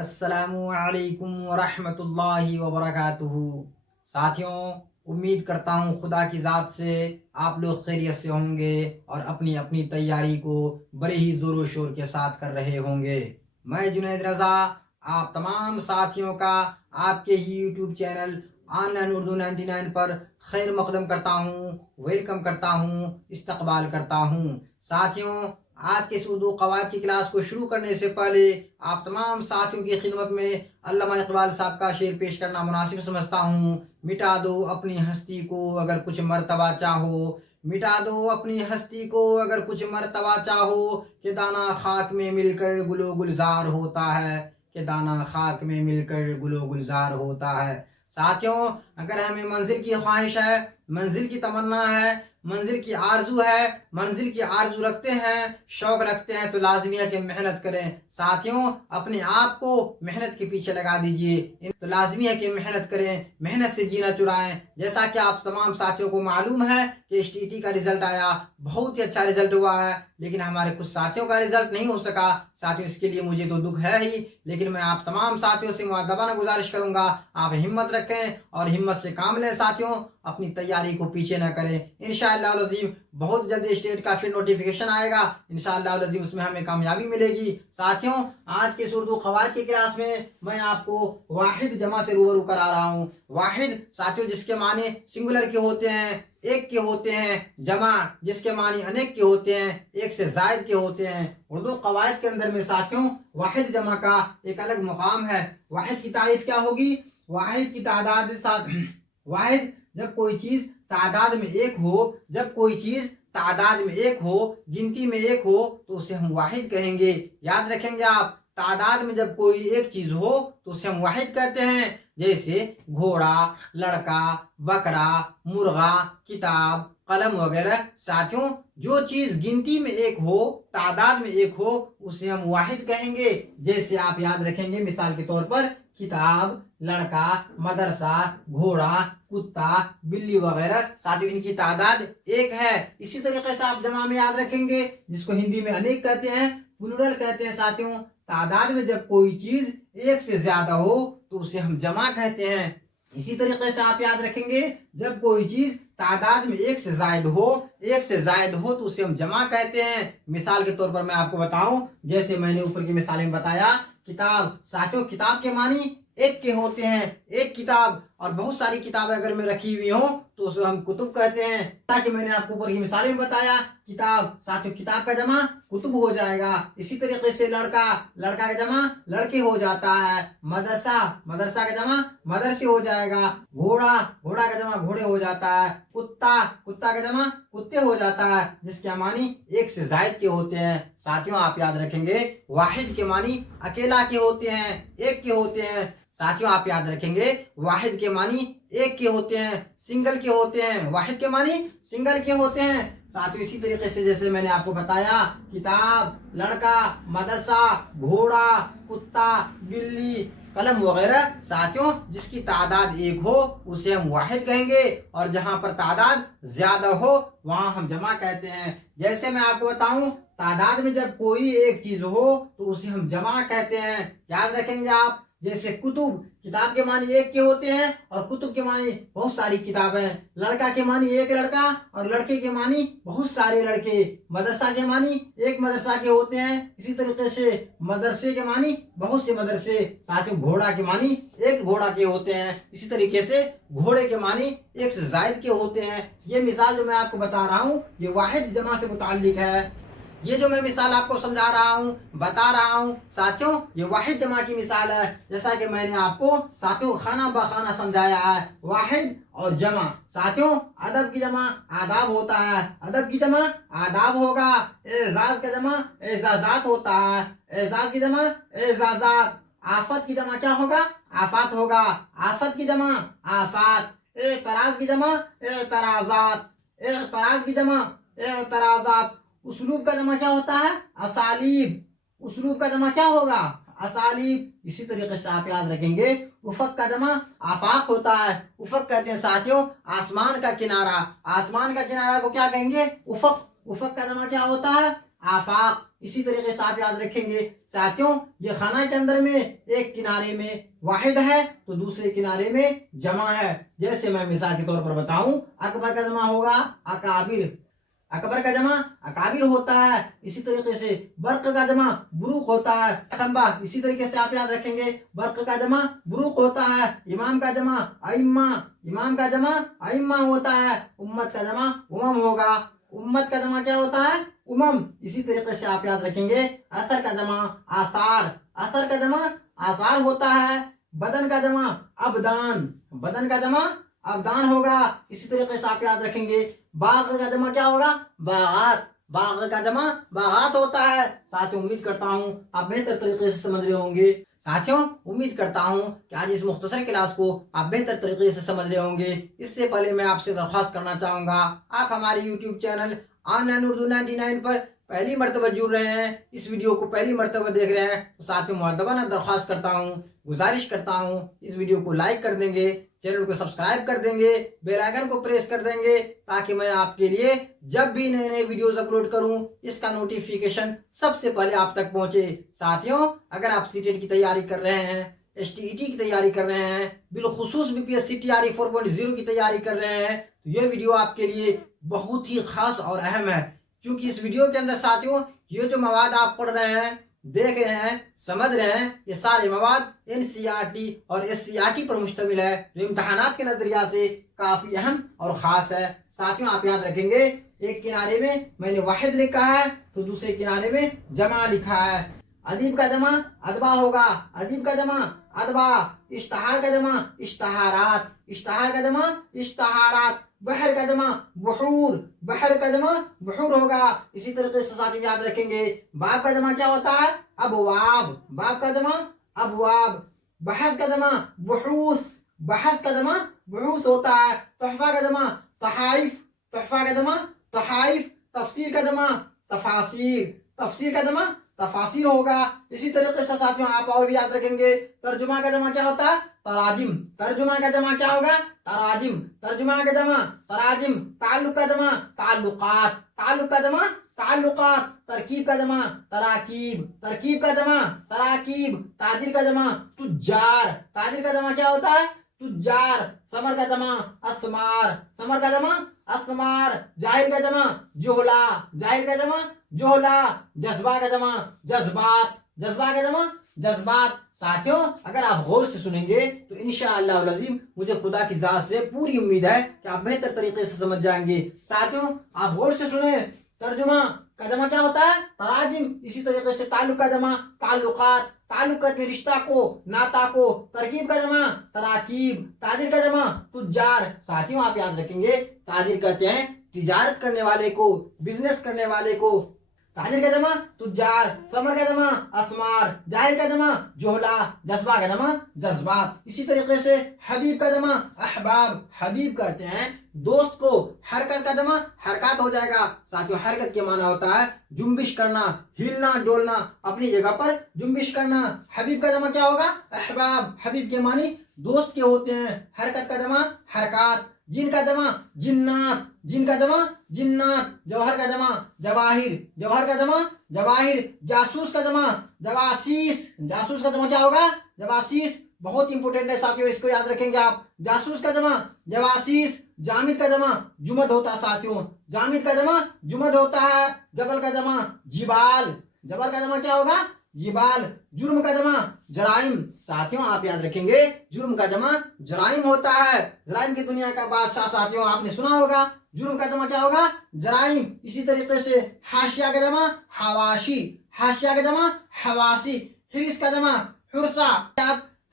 السلام علیکم ورحمۃ اللہ وبرکاتہ۔ ساتھیوں، امید کرتا ہوں خدا کی ذات سے آپ لوگ خیریت سے ہوں گے اور اپنی اپنی تیاری کو بڑے ہی زور و شور کے ساتھ کر رہے ہوں گے۔ میں جنید رضا آپ تمام ساتھیوں کا آپ کے ہی YouTube channel online Urdu 99 پر خیر مقدم کرتا ہوں، ویلکم کرتا ہوں، استقبال کرتا ہوں۔ ساتھیوں، آج کے اس اردو قواعد کی کلاس کو شروع کرنے سے پہلے آپ تمام ساتھیوں کی خدمت میں علامہ اقبال صاحب کا شعر پیش کرنا مناسب سمجھتا ہوں۔ مٹا دو اپنی ہستی کو اگر کچھ مرتبہ چاہو، مٹا دو اپنی ہستی کو اگر کچھ مرتبہ چاہو، کہ دانہ خاک میں مل کر گل و گلزار ہوتا ہے، کہ دانہ خاک میں مل کر گل و گلزار ہوتا ہے۔ ساتھیوں، اگر ہمیں منزل کی خواہش ہے، منزل کی تمنا ہے، منزل کی آرزو ہے، منزل کی آرزو رکھتے ہیں، شوق رکھتے ہیں، تو لازمی ہے کہ محنت کریں۔ ساتھیوں، اپنے آپ کو محنت کے پیچھے لگا دیجئے، تو لازمی ہے کہ محنت کریں، محنت سے جینا چرائیں۔ جیسا کہ آپ تمام ساتھیوں کو معلوم ہے کہ ایس ٹی ٹی کا رزلٹ آیا، بہت ہی اچھا رزلٹ ہوا ہے، لیکن ہمارے کچھ ساتھیوں کا رزلٹ نہیں ہو سکا۔ ساتھیوں، اس کے لیے مجھے تو دکھ ہے ہی، لیکن میں آپ تمام ساتھیوں سے مؤدبانہ گزارش کروں گا، آپ ہمت رکھیں اور ہمت سے کام لیں۔ ساتھیوں، اپنی تیاری کو پیچھے نہ کریں۔ انشاءاللہ العظیم بہت جلد اسٹیٹ کا پھر نوٹیفیکیشن آئے گا، انشاءاللہ العظیم اس میں ہمیں کامیابی ملے گی۔ ساتھیوں، آج کے اس اردو قواعد کی کلاس میں آپ کو واحد جمع سے روبرو کرا رہا ہوں۔ واحد ساتھیوں جس کے معنی سنگولر کے ہوتے ہیں، ایک کے ہوتے ہیں، جمع جس کے معنی انیک کے ہوتے ہیں، ایک سے زائد کے ہوتے ہیں۔ اردو قواعد کے اندر میں ساتھیوں واحد جمع کا ایک الگ مقام ہے۔ واحد کی تعریف کیا ہوگی؟ واحد کی تعداد واحد جب کوئی چیز تعداد میں ایک ہو، جب کوئی چیز تعداد میں ایک ہو، گنتی میں ایک ہو، تو اسے ہم واحد کہیں گے۔ یاد رکھیں گے آپ، تعداد میں جب کوئی ایک چیز ہو تو اسے ہم واحد کہتے ہیں۔ جیسے گھوڑا، لڑکا، بکرا، مرغا، کتاب، قلم وغیرہ۔ ساتھیوں، جو چیز گنتی میں ایک ہو، تعداد میں ایک ہو، اسے ہم واحد کہیں گے۔ جیسے آپ یاد رکھیں گے مثال کے طور پر کتاب، لڑکا، مدرسہ، گھوڑا، کتا، بلی وغیرہ۔ ساتھیوں، ان کی تعداد ایک ہے۔ اسی طریقے سے آپ جمع میں یاد رکھیں گے، جس کو ہندی میں انیک کہتے ہیں، پلورل کہتے ہیں۔ ساتھیوں، تعداد میں جب کوئی چیز ایک سے زیادہ ہو تو اسے ہم جمع کہتے ہیں۔ اسی طریقے سے آپ یاد رکھیں گے، جب کوئی چیز تعداد میں ایک سے زائد ہو، ایک سے زائد ہو تو اسے ہم جمع کہتے ہیں۔ مثال کے طور پر میں آپ کو بتاؤں، جیسے میں نے اوپر کی مثال میں بتایا، کتاب۔ ساتھیوں، کتاب کے معنی ایک کے ہوتے ہیں، ایک کتاب، اور بہت ساری کتابیں اگر میں رکھی ہوئی ہوں تو اسے ہم کتب کہتے ہیں۔ تاکہ میں نے آپ کو اوپر کی مثالیں میں بتایا، کتاب، ساتھیوں کتاب کا جمع کتب ہو جائے گا۔ اسی طریقے سے لڑکا، لڑکا کا جمع لڑکے ہو جاتا ہے۔ مدرسہ، مدرسہ کا جمع مدرسے ہو جائے گا۔ گھوڑا، گھوڑا کا جمع گھوڑے ہو جاتا ہے۔ کتا، کتا کا جمع کتے ہو جاتا ہے، جس کے معنی ایک سے زائد کے ہوتے ہیں۔ ساتھیوں، آپ یاد رکھیں گے، واحد کے معنی اکیلا کے ہوتے ہیں، ایک کے ہوتے ہیں۔ ساتھیوں، آپ یاد رکھیں گے، واحد کے معنی ایک کے ہوتے ہیں، سنگل کے ہوتے ہیں۔ واحد کے معنی سنگل کے ہوتے ہیں۔ ساتھیوں، اسی طریقے سے جیسے میں نے آپ کو بتایا، کتاب، لڑکا، مدرسہ، گھوڑا، کتا، بلی، قلم وغیرہ۔ ساتھیوں، جس کی تعداد ایک ہو اسے ہم واحد کہیں گے، اور جہاں پر تعداد زیادہ ہو وہاں ہم جمع کہتے ہیں۔ جیسے میں آپ کو بتاؤں، تعداد میں جب کوئی ایک چیز ہو تو اسے ہم جمع کہتے ہیں۔ یاد رکھیں گے آپ، جیسے کتب، کتاب کے معنی ایک کے ہوتے ہیں اور کتب کے معنی بہت ساری کتابیں۔ لڑکا کے معنی ایک لڑکا اور لڑکے کے معنی بہت سارے لڑکے۔ مدرسہ کے معنی ایک مدرسہ کے ہوتے ہیں۔ اسی طریقے سے مدرسے کے معنی بہت سے مدرسے۔ ساتھیوں، گھوڑا کے معنی ایک گھوڑا کے ہوتے ہیں۔ اسی طریقے سے گھوڑے کے معنی ایک سے زائد کے ہوتے ہیں۔ یہ مثال جو میں آپ کو بتا رہا ہوں یہ واحد جمع سے متعلق ہے۔ یہ جو میں مثال آپ کو سمجھا رہا ہوں، بتا رہا ہوں، ساتھیوں یہ واحد جمع کی مثال ہے۔ جیسا کہ میں نے آپ کو ساتھیوں خانہ بخانہ سمجھایا ہے، واحد اور جمع۔ ساتھیوں، ادب کی جمع آداب ہوتا ہے، ادب کی جمع آداب ہوگا۔ اعزاز کا جمع اعزازات ہوتا ہے، اعزاز کی جمع اعزازات۔ آفت کی جمع کیا ہوگا؟ آفات ہوگا، آفت کی جمع آفات۔ اعتراض کی جمع اعتراضات، اعتراض کی جمع اعتراضات۔ اسلوب کا جمع کیا ہوتا ہے؟ اسالیب، اسلوب کا جمع کیا ہوگا؟ اسالیب۔ اسی طریقے سے آپ یاد رکھیں گے، افق کا جمع آفاق ہوتا ہے۔ افق کہتے ہیں ساتھیوں آسمان کا کنارہ، آسمان کا کنارہ کو کیا کہیں گے؟ افق۔ افق کا جمع کیا ہوتا ہے؟ آفاق۔ اسی طریقے سے آپ یاد رکھیں گے، साथियों ये खाना के अंदर में एक किनारे में वाहिद है तो दूसरे किनारे में जमा है। जैसे मैं मिसाल के तौर पर बताऊं, अकबर का जमा होगा अकाबिर, अकबर का जमा अकाबिर होता है। इसी तरीके से बर्क का जमा बुरुक होता है, खंबा। इसी तरीके से आप याद रखेंगे बर्क का जमा बुरुक होता है। इमाम का जमा अइम्मा, इमाम का जमा अइम्मा होता है। उम्मत का जमा उमम होगा, उम्मत का जमा क्या होता है? उमम। इसी तरीके से आप याद रखेंगे असर का जमा आसार, असर का जमा आसार होता है। बदन का जमा अबदान, बदन का जमा अबदान होगा। इसी तरीके से आप याद रखेंगे बाग का जमा क्या होगा? बागात, बाग का जमा बागात होता है। साथियों उम्मीद करता हूँ आप बेहतर तरीके से समझ रहे होंगे। साथियों उम्मीद करता हूँ कि आज इस मुख्तसर क्लास को आप बेहतर तरीके से समझ रहे होंगे। इससे पहले मैं आपसे दरख्वास्त करना चाहूँगा, आप हमारे यूट्यूब चैनल ऑनलाइन उर्दू 99 पर पहली मरतबा जुड़ रहे हैं, इस वीडियो को पहली मरतबा देख रहे हैं तो साथियों मुअद्दबाना दरख्वास्त करता हूँ, गुजारिश करता हूँ इस वीडियो को लाइक कर देंगे, चैनल को सब्सक्राइब कर देंगे, बेल आइकन को प्रेस कर देंगे ताकि मैं आपके लिए जब भी नए नए वीडियोस अपलोड करूं इसका नोटिफिकेशन सबसे पहले आप तक पहुंचे। साथियों अगर आप सीटेट की तैयारी कर रहे हैं, एसटीईटी की तैयारी कर रहे हैं, बिलखुसूस बीपीएससी टीआरई 4.0 की तैयारी कर रहे हैं तो ये वीडियो आपके लिए बहुत ही खास और अहम है, क्योंकि इस वीडियो के अंदर साथियों ये जो मवाद आप पढ़ रहे हैं, देख रहे हैं, समझ रहे हैं, ये सारे मवाद एनसीईआरटी और एससीईआरटी पर मुश्तमिल है, जो इम्तहानात के नजरिया से काफी अहम और खास है। साथियों आप याद रखेंगे एक किनारे में मैंने वाहिद लिखा है तो दूसरे किनारे में जमा लिखा है। अदीब का जमा अदबा होगा, अदीब का जमा अदबा। इश्तहार का जमा इश्तहारात, इश्तहार का जमा इश्तहारात। बहर का जमा बहूर, बहर का जमा बहूर होगा। इसी तरीके से साथियों याद रखेंगे बाब का जमा क्या होता है? अबवाब, बाब का जमा अबवाब। बहस का जमा बहूस, बहस का जमा बहूस होता है। तोहफा का जमा तहाइफ, तोहफा का जमा तहाइफ। तफसीर का जमा तफासीर, तफसीर का जमा तफासीर होगा। इसी तरीके से साथियों आप और भी याद रखेंगे तर्जुमा का जमा क्या होता है? तराजिम, तर्जुमा का जमा क्या होगा? तराजिम, तर्जुमा का जमा तराजिम। ताल्लुक का जमा ताल्लुकात, ताल्लुक का जमा ताल्लुकात। तरकीब का जमा तराकीब, तरकीब का जमा तराकीब। ताजिर का जमा तुज्जार, ताजिर का जमा क्या होता है? तुज्जार। समर का जमा असमार, समर का जमा असमार। जाहिर का जमा जोहला, जाहिर का जमा जोहला। जज्बा का जमा जज्बात, जज्बा का जमा जज्बात। साथियों अगर आप गौर से सुनेंगे तो इंशाअल्लाह अज़ीम मुझे खुदा की जात से पूरी उम्मीद है कि आप बेहतर तरीके से समझ जाएंगे। साथियों आप गौर से सुने, तर्जुमा का जमा क्या होता है? तराजिम। इसी तरीके से ताल्लुक का जमा ताल्लुकात, ताल्लुकात में रिश्ता को, नाता को। तरकीब का जमा तराकीब, ताजिर का जमा तुज्जार। साथियों आप याद रखेंगे ताजिर कहते हैं तिजारत करने वाले को, बिजनेस करने वाले को। ताजिर का जमा तुज्जार। समर का जमा असमार। जाहिर का जमा जोहला। जज्बा का जमा जज्बात। इसी तरीके से हबीब का जमा अहबाब, हबीब कहते हैं दोस्त को। हरकत का जमा हरकत हो जाएगा। साथियों हरकत के माना होता है जुम्बिश करना, हिलना डोलना, अपनी जगह पर जुम्बिश करना। हबीब का जमा क्या होगा? अहबाब। हबीब के मानी दोस्त के होते हैं। हरकत का जमा हरकत। जिन का जमा जिन्नात, जिन का जमा जिन्नात। जौहर का जमा जवाहिर, जौहर का जमा जवाहिर। जासूस का जमा जवासीस, जासूस का जमा क्या होगा? जवासीस। बहुत इंपोर्टेंट है साथियों, इसको याद रखेंगे आप। जासूस का जमा जवासीस। जामिद का जमा जुमद होता है साथियों, जामिद का जमा जुमद होता है। जबल का जमा जिबाल, जबल का जमा क्या होगा? जिबाल। जुर्म का जमा जराइम। साथियों आप याद रखेंगे जुर्म का जमा जराइम होता है। जराइम की दुनिया का बादशाह साथियों आपने सुना होगा। जुर्म का जमा क्या होगा? जराइम। इसी तरीके से हाशिया का जमा हवाशी, हाशिया का जमा हवाशी। हिरिस का जमा हुरसा।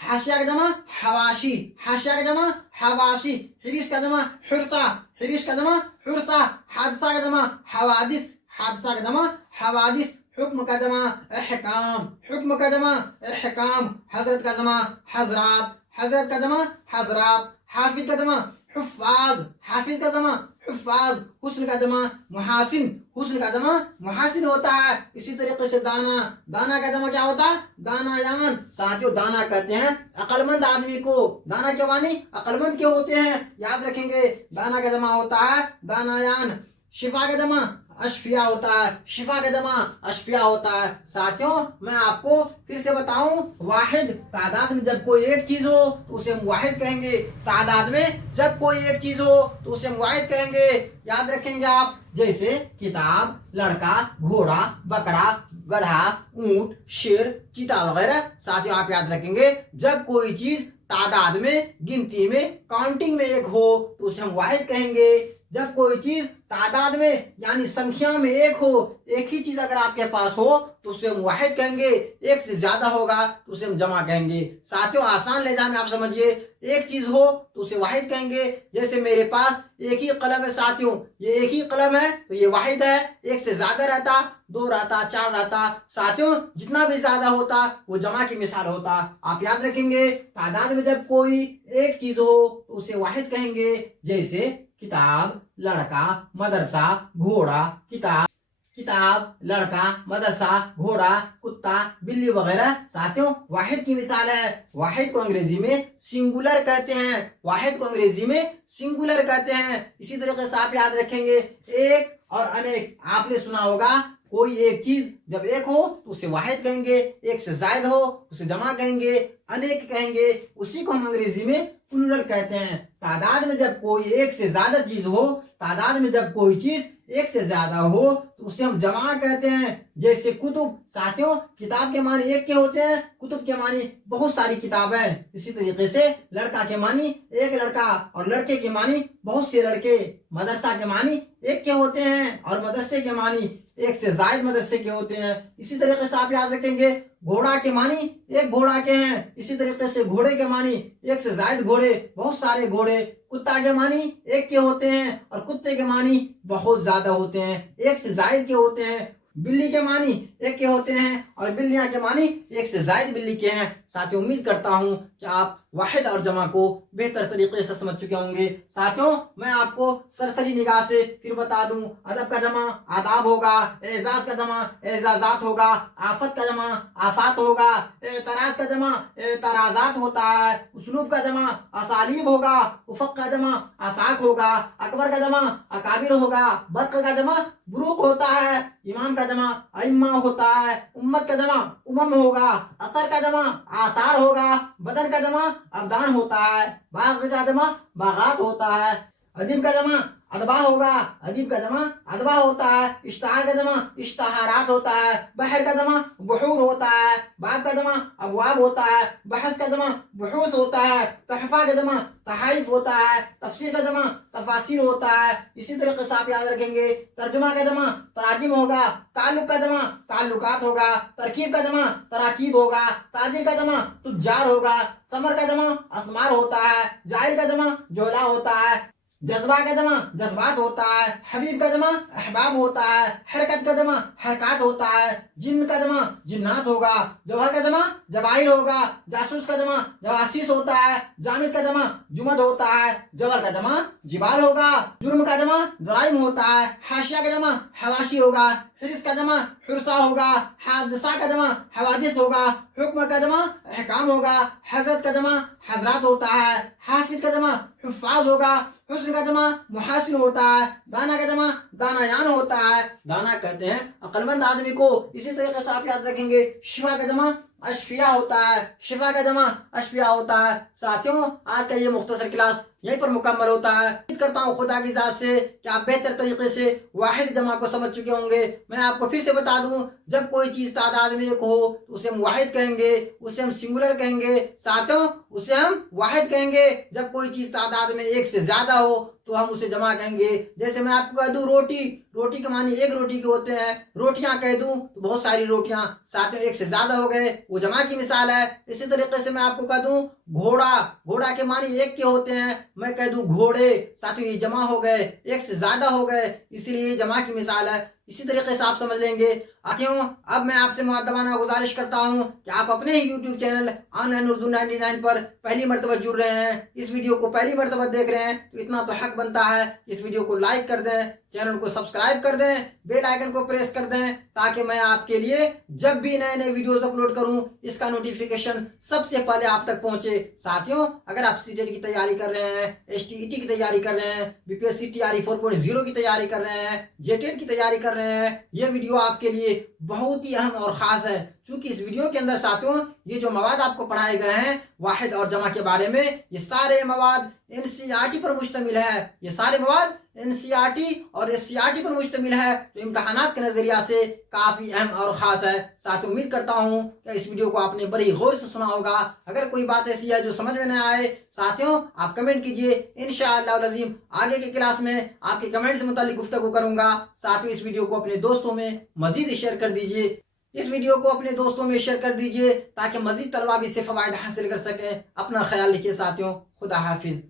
हाशिया का जमा हवाशी, हाशिया का जमा हवाशी। हिरिस का जमा हुरसा, हिरिस का जमा हुरसा। हादसा का जमा हवादिस, हादसा का जमा हवादिस। हुक्म का जमा अहकाम, हुक्म का जमा अहकाम। हजरत का जमा हजरात, हजरत का जमा हजरात। हाफिज का जमा हुफ्फाज, हाफिज का जमा हुफ्फाज। हुस्न का जमा मुहासिन, हुस्न का जमा मुहासिन होता है। इसी तरीके से दाना, दाना का जमा क्या होता है? दानायान। साथियों दाना कहते हैं अक्लमंद आदमी को। दाना के मानी अक्लमंद के होते हैं, याद रखेंगे। दाना का जमा होता है दानायान। शिफा का जमा अशफिया होता है, शिफा का जमा अशफिया होता है। साथियों मैं आपको फिर से बताऊं, वाहिद तादाद में जब कोई एक चीज हो तो उसे हम वाहिद कहेंगे, तादाद में जब कोई एक चीज हो तो उसे हम वाहिद कहेंगे। याद रखेंगे आप, जैसे किताब, लड़का, घोड़ा, बकरा, गधा, ऊंट, शेर, चीता वगैरह। साथियों आप याद रखेंगे, जब कोई चीज तादाद में, गिनती में, काउंटिंग में एक हो तो उसे हम वाहिद कहेंगे। जब कोई चीज तादाद में यानी संख्या में एक हो, एक ही चीज अगर आपके पास हो तो उसे हम वाहिद कहेंगे। एक से ज्यादा होगा तो उसे हम जमा कहेंगे। साथियों आसान लहजा में आप समझिए, एक चीज हो तो उसे वाहिद कहेंगे। जैसे मेरे पास एक ही कलम है साथियों, ये एक ही कलम है तो ये वाहिद है। एक से ज्यादा रहता, दो रहता, चार रहता, साथियों जितना भी ज्यादा होता वो जमा की मिसाल होता। आप याद रखेंगे, तादाद में जब कोई एक चीज हो तो उसे वाहिद कहेंगे। जैसे किताब, लड़का, मदरसा, घोड़ा, किताब, लड़का, मदरसा, घोड़ा, कुत्ता, बिल्ली वगैरह। साथियों वाहिद की मिसाल है। वाहिद को अंग्रेजी में सिंगुलर कहते हैं, वाहिद को अंग्रेजी में सिंगुलर कहते हैं। इसी तरीके से आप याद रखेंगे, एक और अनेक। आपने सुना होगा, कोई एक चीज जब एक हो तो उसे वाहिद कहेंगे, एक से जायद हो उसे जमा कहेंगे, अनेक कहेंगे। उसी को हम अंग्रेजी में प्लूरल कहते हैं। तादाद में जब कोई एक से ज्यादा चीज हो, तादाद में जब कोई चीज एक से ज्यादा हो तो उसे हम जमा कहते हैं। जैसे कुतुब। साथियों किताब के मानी एक के होते हैं, कुतुब के मानी बहुत सारी किताबें। इसी तरीके से लड़का के मानी एक लड़का और लड़के के मानी बहुत से लड़के। मदरसा के मानी एक के होते हैं और मदरसे के मानी एक से जायद मदरसे के होते हैं। इसी तरीके से आप याद रखेंगे, घोड़ा के मानी एक घोड़ा के हैं। इसी तरीके से घोड़े के मानी एक से जायद घोड़े, बहुत सारे घोड़े। कुत्ता के मानी एक के होते हैं और कुत्ते के मानी बहुत ज्यादा होते हैं, एक से जायद के होते हैं। बिल्ली के मानी एक के होते हैं और बिल्लियां के मानी एक से जायद बिल्ली के हैं। साथियों उम्मीद करता हूं कि आप वाहिद और जमा को बेहतर तरीके से समझ चुके होंगे। साथियों मैं आपको सरसरी निगाह से फिर बता दूं, अदब का जमा आदाब होगा, एजाज का जमा एजाजात होगा, आफत का जमा आफात होगा, एतराज का जमा एतराजात होता है, उसलूब का जमा असालीब होगा, उफक का जमा आफाक होगा, अकबर का जमा अकाबिर होगा, बर्क का जमा बुरूक होता है, इमाम का जमा अइम्मा होता है, उम्मत का जमा उमम होगा, असर का जमा आसार होगा, बदन का जमा अबदान होता है, बाग का जमा बागात होता है, अदीब का जमा अदबा होगा, अदीब का जमा अदबा होता है, इश्तहार का जमा इश्तहारात होता है, बहर का जमा बुहूर होता है, बाब का जमा अबवाब होता है, बहस का जमा बहूस होता है, तहफा का जमा तहाइफ होता है, तफसीर का जमा तफासिर होता है। इसी तरीके से आप याद रखेंगे, तर्जुमा का जमा तराजिम होगा, ताल्लुक का जमा ताल्लुकात होगा, तरकीब का जमा तराकीब होगा, ताजिर का जमा तुज्जार होगा, समर का जमा असमार होता है, जाहिर का जमा जोला होता है, जज्बा का जमा जज्बात होता है, हबीब का जमा अहबाब होता है, हरकत का जमा हरकत होता है, जिन्न का जमा जिन्नात होगा, जौहर का जमा जवाहिर होगा, जासूस का जमा जवासीस होता है, जामिद का जमा जुमद होता है, जबर का जमा जिबाल होगा, जुर्म का जमा जराइम होता है, हाशिया का जमा हवाशी होगा, हिरिस का जमा हुरसा होगा, हादसा का जमा हवादिस होगा, हुक्म का जमा अहकाम होगा, हजरत का जमा हजरात होता है, हाफिज का जमा हुफ्फाज होगा, हुस्न का जमा मुहासिन होता है, दाना का जमा दानायान होता है, दाना कहते हैं अक्लमंद आदमी को। इसी तरीके से आप याद रखेंगे, शिफा का जमा अशफिया होता है, शिफा का जमा अशफिया होता है। साथियों आज का ये मुख्तसर क्लास यहीं पर मुकम्मल होता है। उम्मीद करता हूँ खुदा की जात से कि आप बेहतर तरीके से वाहिद जमा को समझ चुके होंगे। मैं आपको फिर से बता दूं, जब कोई चीज तादाद में एक हो तो उसे हम वाहिद कहेंगे, उसे हम सिंगुलर कहेंगे। साथियों उसे हम वाहिद कहेंगे। जब कोई चीज तादाद में एक से ज्यादा हो तो हम उसे जमा कहेंगे। जैसे मैं आपको कह दूं रोटी, रोटी के मानी एक रोटी के होते हैं, रोटियां कह दूं तो बहुत सारी रोटियां। साथियों एक से ज्यादा हो गए, वो जमा की मिसाल है। इसी तरीके से मैं आपको कह दूं घोड़ा, घोड़ा के मानी एक के होते हैं, मैं कह दूं घोड़े, साथियों ये जमा हो गए, एक से ज्यादा हो गए, इसलिए ये जमा की मिसाल है। इसी तरीके से आप समझ लेंगे। साथियों, अब मैं आपसे मुअद्दबाना गुजारिश करता हूँ कि आप अपने ही यूट्यूब चैनल ऑनलाइन उर्दू 99 पर पहली मरतबा जुड़ रहे हैं, इस वीडियो को पहली मरतबा देख रहे हैं, तो इतना तो हक बनता है इस वीडियो को लाइक कर दें, चैनल को सब्सक्राइब कर दें, बेल आइकन को प्रेस कर दें, ताकि मैं आपके लिए जब भी नए नए वीडियोस अपलोड करूं इसका नोटिफिकेशन सबसे पहले आप तक पहुंचे। साथियों, अगर आप सीटेट की तैयारी कर रहे हैं, एसटीईटी की तैयारी कर रहे हैं, बीपीएससी टीआरई 4.0 की तैयारी कर रहे हैं, जेटेट की तैयारी कर रहे हैं, ये वीडियो आपके लिए बहुत ही अहम और ख़ास है, क्योंकि इस वीडियो के अंदर साथियों ये जो मवाद आपको पढ़ाए गए हैं वाहिद और जमा के बारे में, ये सारे मवाद एनसीईआरटी पर मुश्तमिल है। ये सारे मवाद एनसीईआरटी और एससीईआरटी पर मुश्तमिल है, तो इम्तहानात के नज़रिया से काफ़ी अहम और ख़ास है। साथ उम्मीद करता हूँ कि इस वीडियो को आपने बड़ी गौर से सुना होगा। अगर कोई बात ऐसी है जो समझ में न आए, साथियों आप कमेंट कीजिए, इंशाअल्लाह अज़ीम आगे की क्लास में आपके कमेंट से मुताल्लिक गुफ्तगू करूँगा। साथियों, इस वीडियो को अपने दोस्तों में मज़ीद शेयर कर दीजिए, इस वीडियो को अपने दोस्तों में शेयर कर दीजिए, ताकि मज़ीद तलबा भी इससे फ़वाइद हासिल कर सकें। अपना ख्याल रखिए साथियों, खुदा हाफिज़।